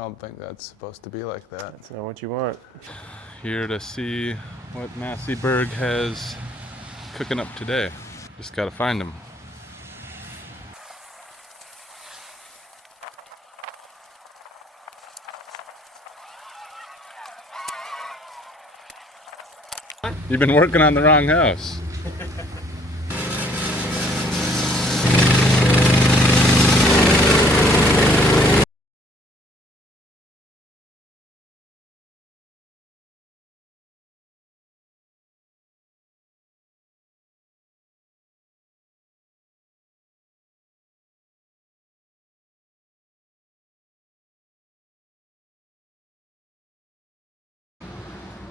don't think that's supposed to be like that. That's not what you want. Here to see what Massey Berg has cooking up today. Just gotta find him. You've been working on the wrong house.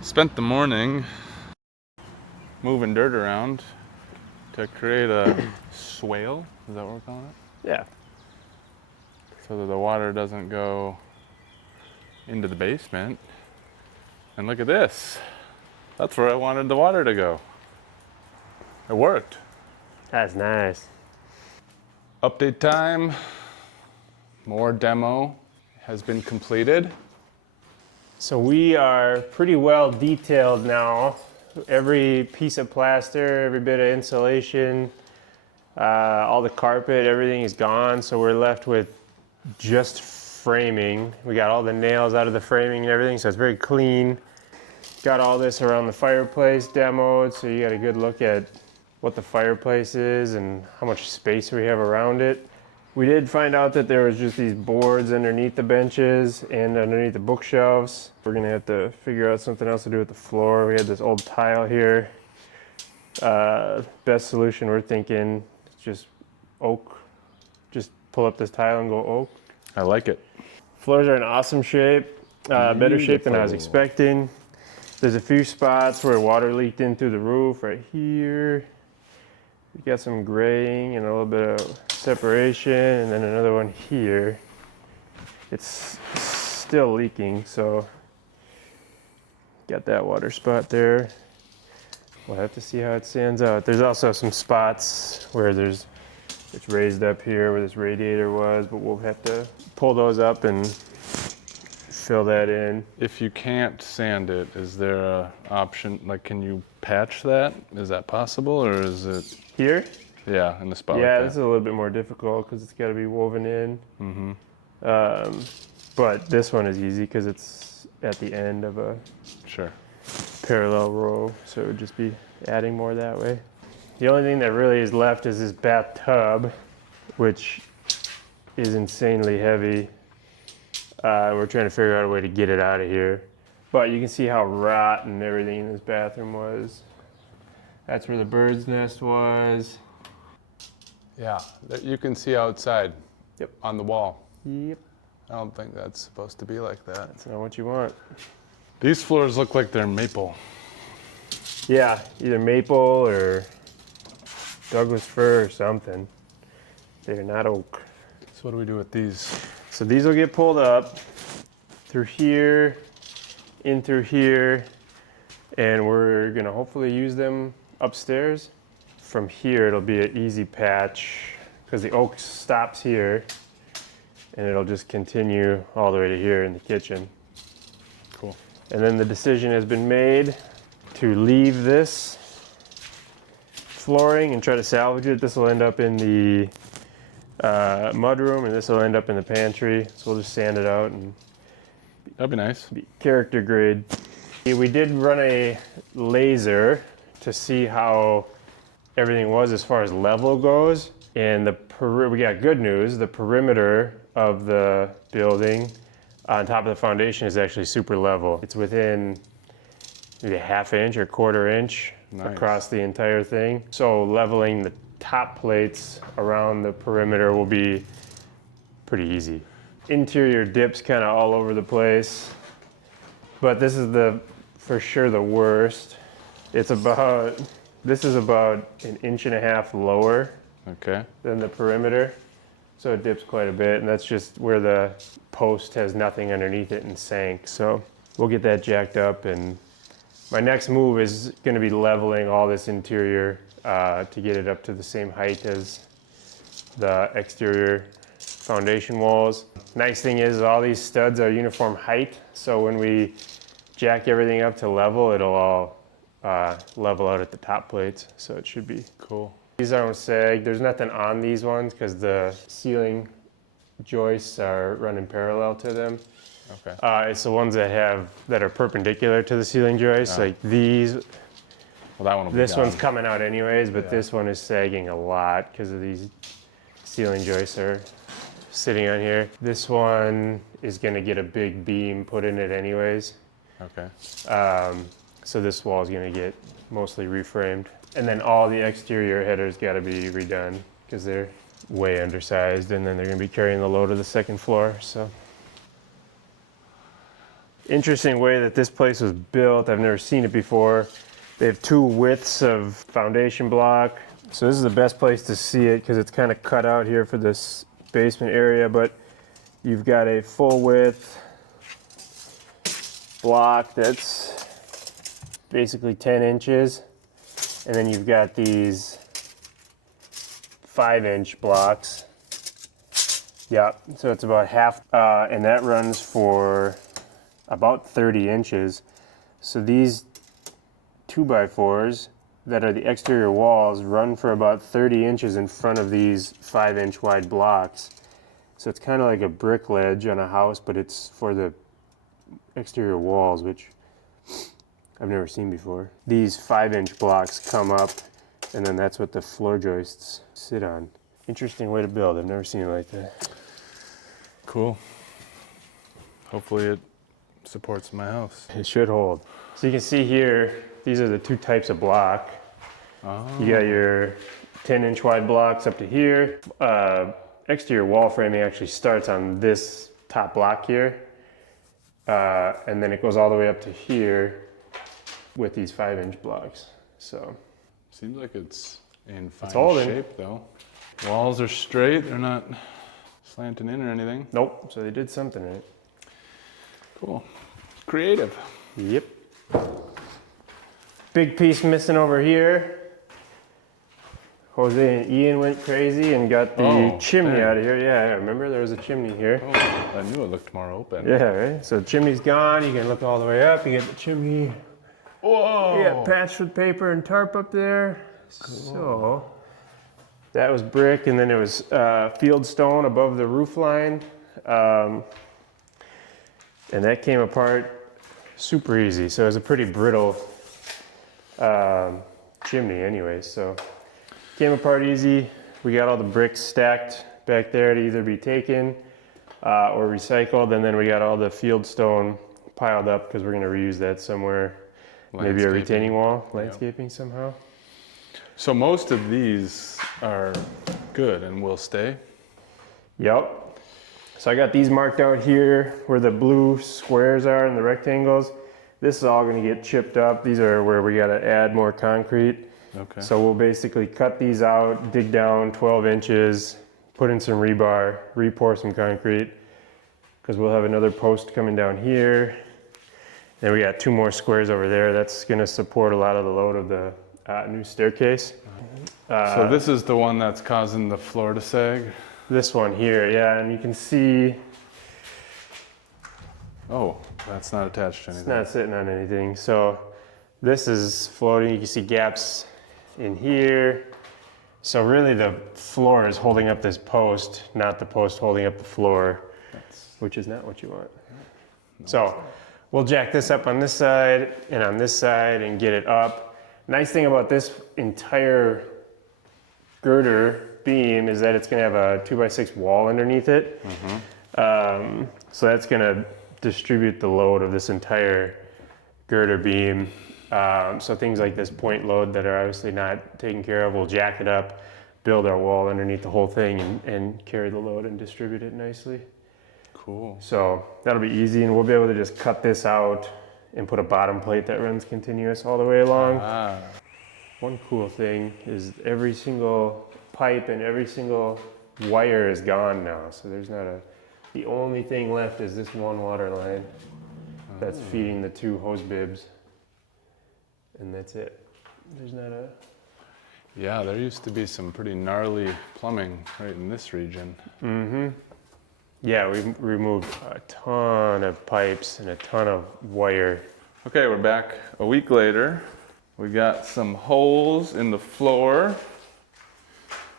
Spent the morning moving dirt around to create a swale. Is that what we're calling it? Yeah. So that the water doesn't go into the basement. And look at this. That's where I wanted the water to go. It worked. That's nice. Update time. More demo has been completed. So we are pretty well detailed now. Every piece of plaster, every bit of insulation, all the carpet, everything is gone. So we're left with just framing. We got all the nails out of the framing and everything, so it's very clean. Got all this around the fireplace demoed, so you got a good look at what the fireplace is and how much space we have around it. We did find out that there was just these boards underneath the benches and underneath the bookshelves. We're gonna have to figure out something else to do with the floor. We had this old tile here. Best solution we're thinking is just oak. Just pull up this tile and go oak. I like it. Floors are in awesome shape. Better shape than I was expecting. There's a few spots where water leaked in through the roof right here. We got some graying and a little bit of separation, and then another one here. It's still leaking, so got that water spot there. We'll have to see how it sands out. There's also some spots where it's raised up here where this radiator was, but we'll have to pull those up and fill that in. If you can't sand it, is there a option, like can you patch that? Is that possible, or is it? Here? Yeah, in the spot. Yeah, like this is a little bit more difficult because it's got to be woven in. Mm-hmm. But this one is easy because it's at the end of a parallel row, so it would just be adding more that way. The only thing that really is left is this bathtub, which is insanely heavy. We're trying to figure out a way to get it out of here. But you can see how rotten everything in this bathroom was. That's where the bird's nest was. Yeah, you can see outside. Yep. On the wall. Yep. I don't think that's supposed to be like that. That's not what you want. These floors look like they're maple. Yeah, either maple or Douglas fir or something. They're not oak. So what do we do with these? So these will get pulled up through here, in through here, and we're gonna hopefully use them upstairs. From here, it'll be an easy patch because the oak stops here and it'll just continue all the way to here in the kitchen. Cool. And then the decision has been made to leave this flooring and try to salvage it. This will end up in the mudroom, and this will end up in the pantry. So we'll just sand it out and That'd be nice. be character grade. We did run a laser to see how everything was as far as level goes, and we got good news. The perimeter of the building on top of the foundation is actually super level. It's within maybe a ½ inch or ½ inch across the entire thing. So leveling the top plates around the perimeter will be pretty easy. Interior dips kind of all over the place, but this is for sure the worst. This is about an 1.5 inches lower than the perimeter. So it dips quite a bit, and that's just where the post has nothing underneath it and sank. So we'll get that jacked up, and my next move is gonna be leveling all this interior to get it up to the same height as the exterior foundation walls. Nice thing is all these studs are uniform height, so when we jack everything up to level, it'll all level out at the top plates, so it should be Cool. These aren't sag. There's nothing on these ones because the ceiling joists are running parallel to them. Okay. It's the ones that are perpendicular to the ceiling joists, like these. Well, that one will be This gone. one's coming out anyways, but Yeah. this one is sagging a lot because of these ceiling joists are sitting on here. This one is gonna get a big beam put in it anyways. Okay. So this wall is gonna get mostly reframed. And then all the exterior headers gotta be redone because they're way undersized, and then they're gonna be carrying the load of the second floor, so. Interesting way that this place was built. I've never seen it before. They have two widths of foundation block. So this is the best place to see it because it's kind of cut out here for this basement area, but you've got a full width block that's basically 10 inches. And then you've got these 5-inch blocks. Yeah, so it's about half, and that runs for about 30 inches. So these 2x4s that are the exterior walls run for about 30 inches in front of these 5-inch wide blocks. So it's kind of like a brick ledge on a house, but it's for the exterior walls, which I've never seen before. These 5-inch blocks come up, and then that's what the floor joists sit on. Interesting way to build. I've never seen it like that. Cool. Hopefully it supports my house. It should hold. So you can see here, these are the two types of block. Oh. You got your 10-inch wide blocks up to here. Exterior wall framing actually starts on this top block here, and then it goes all the way up to here with these 5-inch blocks. So Seems like it's in fine holding. shape though. Walls are straight, they're not slanting in or anything. nope, so they did something right. Cool. Creative. Yep. Big piece missing over here. Jose and Ian went crazy and got the chimney there. out of here. Yeah, I remember there was a chimney here. Oh, I knew it looked more open. Yeah, right? So the chimney's gone. You can look all the way up. You get the chimney. Whoa! Yeah, patched with paper and tarp up there. So that was brick, and then it was field stone above the roof line. And that came apart super easy. So it was a pretty brittle chimney anyway. So came apart easy. We got all the bricks stacked back there to either be taken or recycled. And then we got all the field stone piled up because we're going to reuse that somewhere. Maybe a retaining wall, landscaping somehow. So most of these are good and will stay. Yep. So I got these marked out here where the blue squares are and the rectangles. This is all going to get chipped up. These are where we got to add more concrete. Okay. So we'll basically cut these out, dig down 12 inches, put in some rebar, re-pour some concrete, because we'll have another post coming down here. Then we got 2 more squares over there. That's going to support a lot of the load of the new staircase. So this is the one that's causing the floor to sag? This one here, yeah, and you can see Oh, that's not attached to it's anything. not sitting on anything. So this is floating. You can see gaps in here. So really the floor is holding up this post, not the post holding up the floor, which is not what you want. So we'll jack this up on this side and on this side and get it up. Nice thing about this entire girder beam is that it's going to have a 2x6 wall underneath it. So that's going to distribute the load of this entire girder beam. So things like this point load that are obviously not taken care of, we'll jack it up, build our wall underneath the whole thing and carry the load and distribute it nicely. Cool. So that'll be easy, and we'll be able to just cut this out and put a bottom plate that runs continuous all the way along. One cool thing is every single pipe and every single wire is gone now. So there's not the only thing left is this one water line that's feeding the 2 hose bibs. And that's it. There's not a... Yeah, there used to be some pretty gnarly plumbing right in this region. Yeah, we removed a ton of pipes and a ton of wire. Okay, we're back a week later. We got some holes in the floor.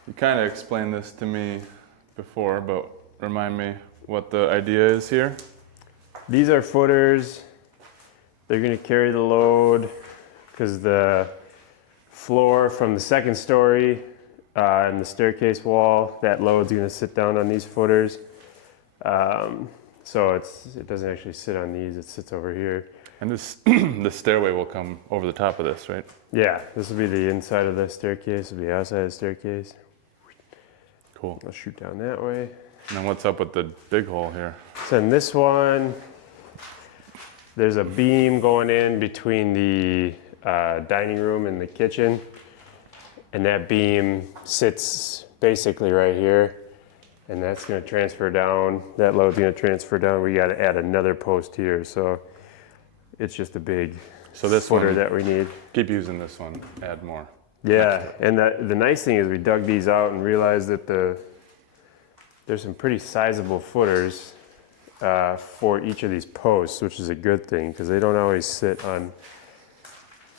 You kind of explained this to me before, but remind me what the idea is here. These are footers. They're gonna carry the load because the floor from the second story and the staircase wall, that load's gonna sit down on these footers. So it doesn't actually sit on these, it sits over here. And this the stairway will come over the top of this, right? Yeah, this will be the inside of the staircase, will be outside of the staircase. Cool. I'll shoot down that way. And then what's up with the big hole here? So in this one, there's a beam going in between the dining room and the kitchen. And that beam sits basically right here. And that's gonna transfer down. That load's gonna transfer down. We gotta add another post here. So it's just a big footer that we need. Keep using this one, add more. Yeah, and the nice thing is we dug these out and realized that there's some pretty sizable footers for each of these posts, which is a good thing because they don't always sit on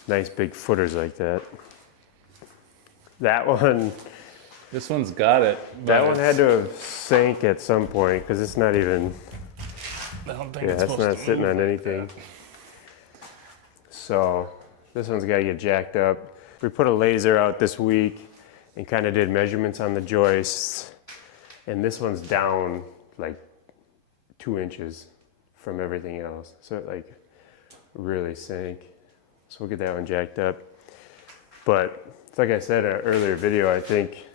nice big footers like that. That one, This one's got it. that one had to have sank at some point because it's not even, I don't think yeah, it's that's supposed not to sitting move on like anything. that. So this one's got to get jacked up. We put a laser out this week and kind of did measurements on the joists. And this one's down like 2 inches from everything else. So it like really sank. So we'll get that one jacked up. But like I said in an earlier video, I think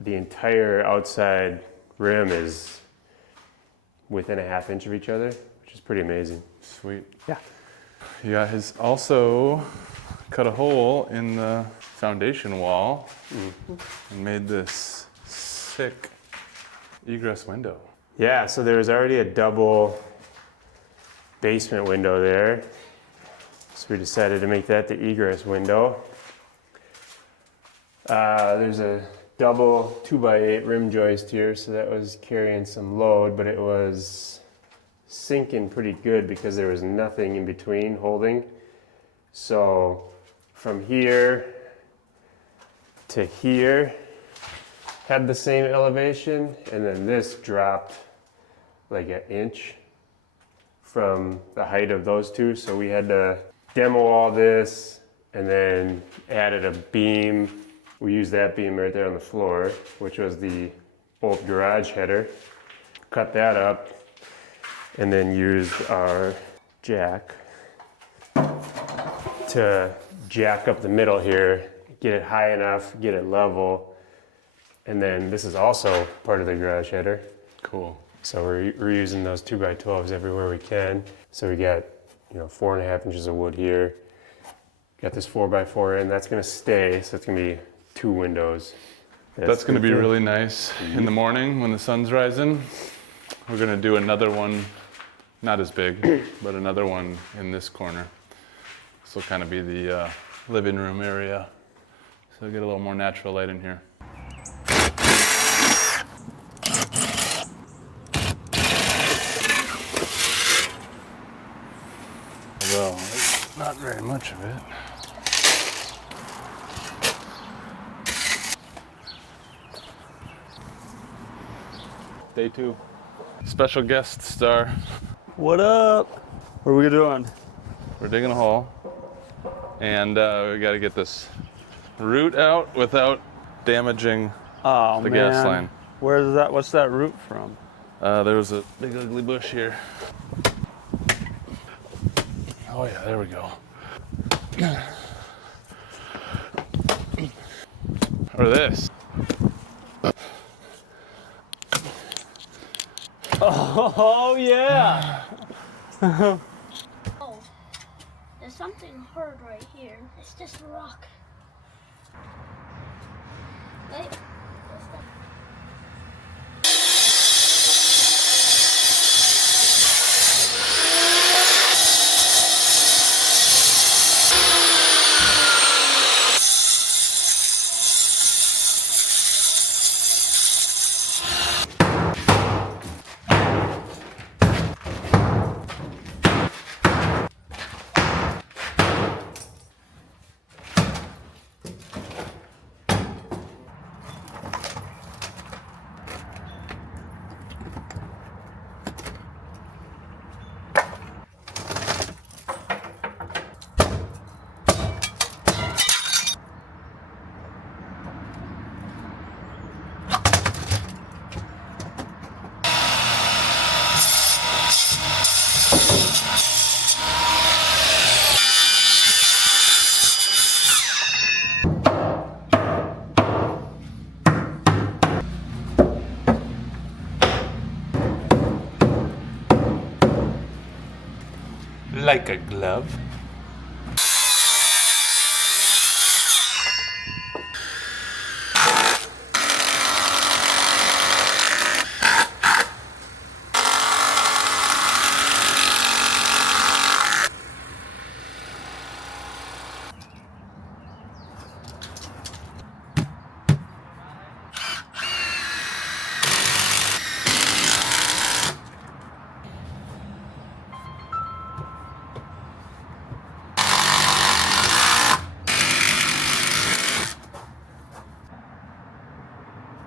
the entire outside rim is within a ½ inch of each other, which is pretty amazing. Sweet. Yeah. You guys also cut a hole in the foundation wall and made this sick egress window. Yeah, so there was already a double basement window there. So we decided to make that the egress window. There's a double 2x8 rim joist here, so that was carrying some load, but it was sinking pretty good because there was nothing in between holding. So from here to here had the same elevation, and then this dropped like 1 inch from the height of those two. So we had to demo all this and then added a beam. We used that beam right there on the floor, which was the old garage header. Cut that up and then used our jack to jack up the middle here, get it high enough, get it level. And then this is also part of the garage header. Cool. So we're using those 2x12s everywhere we can. So we got, 4.5 inches of wood here. Got this 4x4 in, that's gonna stay, so it's gonna be 2 windows. That's gonna be really nice in the morning when the sun's rising. We're gonna do another one, not as big, but another one in this corner. This will kind of be the living room area. So get a little more natural light in here. Although, not very much of it. Day 2. Special guest star. What up? What are we doing? We're digging a hole, and we got to get this root out without damaging Oh the man. gas line. Where's that? What's that root from? There was a big ugly bush here. Oh yeah, there we go. Or this. Oh yeah. Oh, there's something hard right here. It's just a rock. Wait, what's that? Like a glove.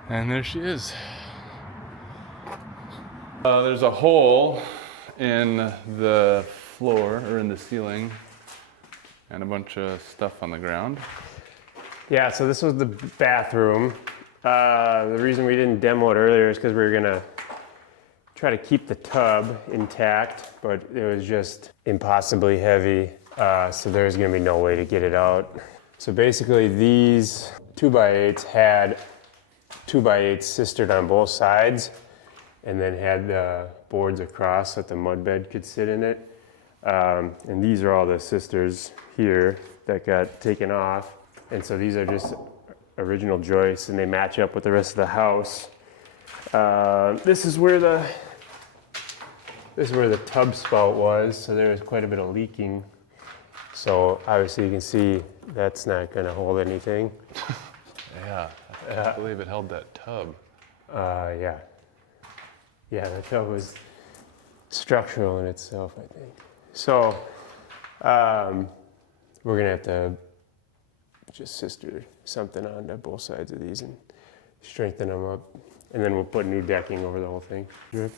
And there she is. There's a hole in the floor, or in the ceiling, and a bunch of stuff on the ground. Yeah, so this was the bathroom. The reason we didn't demo it earlier is because we were gonna try to keep the tub intact, but it was just impossibly heavy, so there's gonna be no way to get it out. So basically these 2x8s had 2x8 cistered on both sides, and then had the boards across so that the mud bed could sit in it. And these are all the sisters here that got taken off. And so these are just original joists, and they match up with the rest of the house. This is where the tub spout was, so there was quite a bit of leaking. So obviously you can see that's not gonna hold anything. Yeah, I can't believe it held that tub. Yeah. Yeah, the tub was structural in itself, I think. So, we're gonna have to just sister something onto both sides of these and strengthen them up. And then we'll put new decking over the whole thing. Good.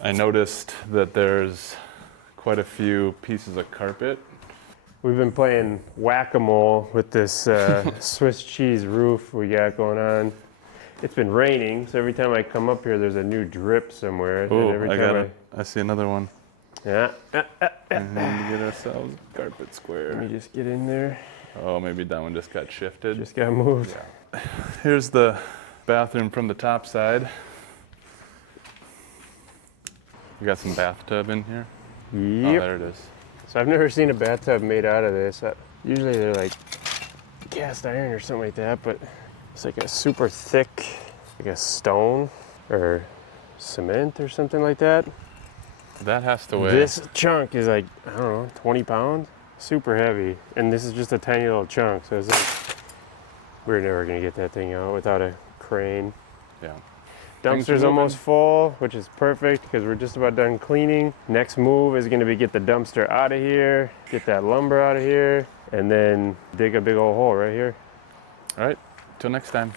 I noticed that there's quite a few pieces of carpet. We've been playing whack-a-mole with this Swiss cheese roof we got going on. It's been raining, so every time I come up here, there's a new drip somewhere. Oh, and every I time got it. I see another one. Yeah. And then we get ourselves a carpet Let square. me just get in there. Oh, maybe that one just got shifted. Just got moved. Here's the bathroom from the top side. We got some bathtub in here. Oh, Yep. there it is. So I've never seen a bathtub made out of this. Usually they're like cast iron or something like that, but it's like a super thick, like a stone or cement or something like that. That has to weigh. This chunk is like, I don't know, 20 pounds. Super heavy. And this is just a tiny little chunk. So it's like, we're never gonna get that thing out without a crane. Yeah. Things are Dumpster's almost moving. full, which is perfect because we're just about done cleaning. Next move is gonna be get the dumpster out of here, get that lumber out of here, and then dig a big old hole right here. All right. Till next time.